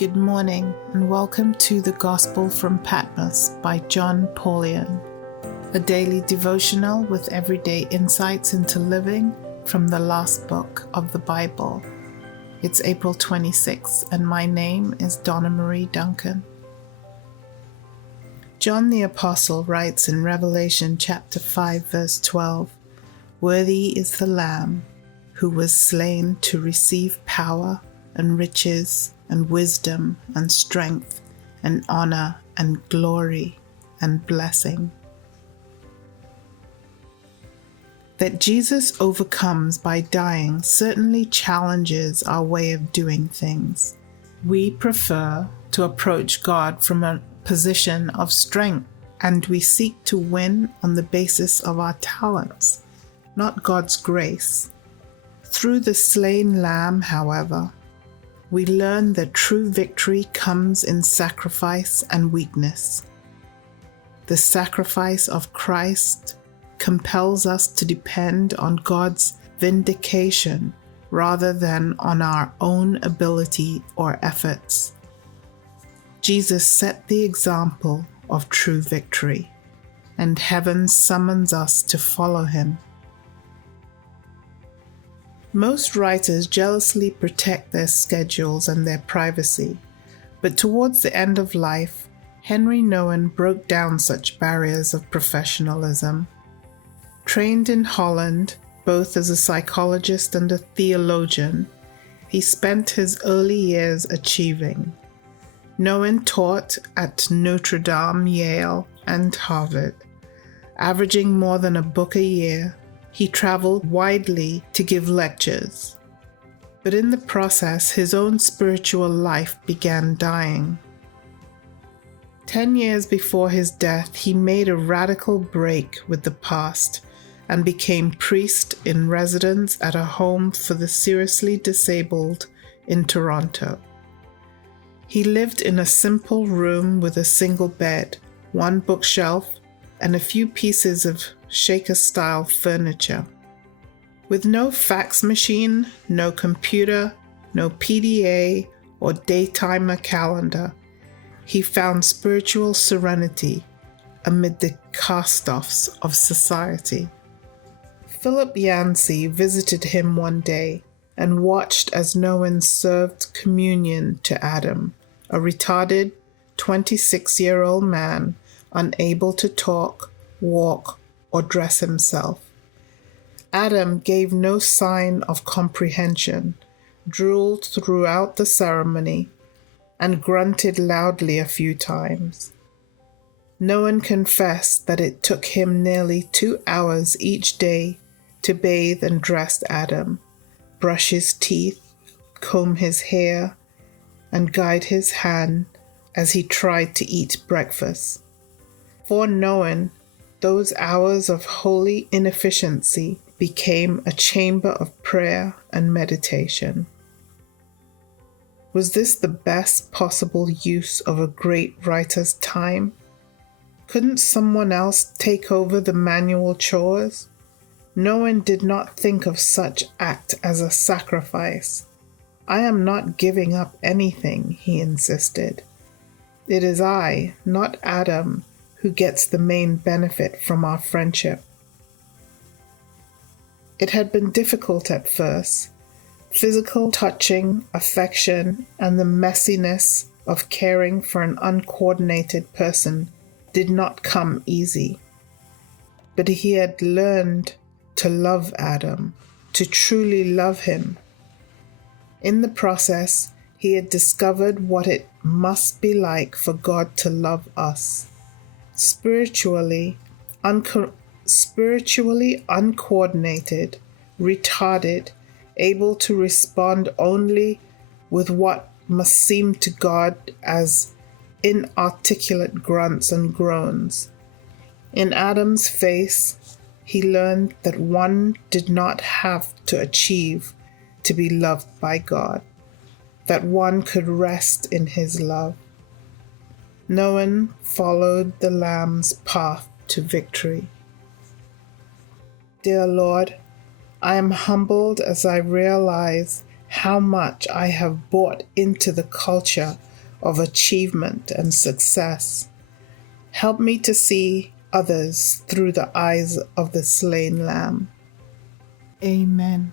Good morning and welcome to the Gospel from Patmos by John Paulian, a daily devotional with everyday insights into living from the last book of the Bible. It's April 26th and my name is Donna Marie Duncan. John the Apostle writes in Revelation chapter 5 verse 12, "Worthy is the Lamb who was slain to receive power and riches and wisdom and strength and honor and glory and blessing." That Jesus overcomes by dying certainly challenges our way of doing things. We prefer to approach God from a position of strength, and we seek to win on the basis of our talents, not God's grace. Through the slain Lamb, however, we learn that true victory comes in sacrifice and weakness. The sacrifice of Christ compels us to depend on God's vindication rather than on our own ability or efforts. Jesus set the example of true victory, and heaven summons us to follow him. Most writers jealously protect their schedules and their privacy, but towards the end of life, Henry Nouwen broke down such barriers of professionalism. Trained in Holland, both as a psychologist and a theologian, he spent his early years achieving. Nouwen taught at Notre Dame, Yale, and Harvard, averaging more than a book a year. He traveled widely to give lectures, but in the process, his own spiritual life began dying. 10 years before his death, he made a radical break with the past and became priest in residence at a home for the seriously disabled in Toronto. He lived in a simple room with a single bed, one bookshelf, and a few pieces of Shaker-style furniture. With no fax machine, no computer, no PDA or daytimer calendar, he found spiritual serenity amid the cast-offs of society. Philip Yancey visited him one day and watched as Nouwen served communion to Adam, a retarded 26-year-old man unable to talk, walk, or dress himself. Adam gave no sign of comprehension, drooled throughout the ceremony, and grunted loudly a few times. Nouwen confessed that it took him nearly 2 hours each day to bathe and dress Adam, brush his teeth, comb his hair, and guide his hand as he tried to eat breakfast. For Nouwen, those hours of holy inefficiency became a chamber of prayer and meditation. Was this the best possible use of a great writer's time? Couldn't someone else take over the manual chores? Nouwen did not think of such act as a sacrifice. "I am not giving up anything," he insisted. "It is I, not Adam, who gets the main benefit from our friendship." It had been difficult at first. Physical touching, affection, and the messiness of caring for an uncoordinated person did not come easy. But he had learned to love Adam, to truly love him. In the process, he had discovered what it must be like for God to love us. Spiritually uncoordinated, retarded, able to respond only with what must seem to God as inarticulate grunts and groans. In Adam's face, he learned that one did not have to achieve to be loved by God, that one could rest in his love. Nouwen followed the Lamb's path to victory. Dear Lord, I am humbled as I realize how much I have bought into the culture of achievement and success. Help me to see others through the eyes of the slain Lamb. Amen.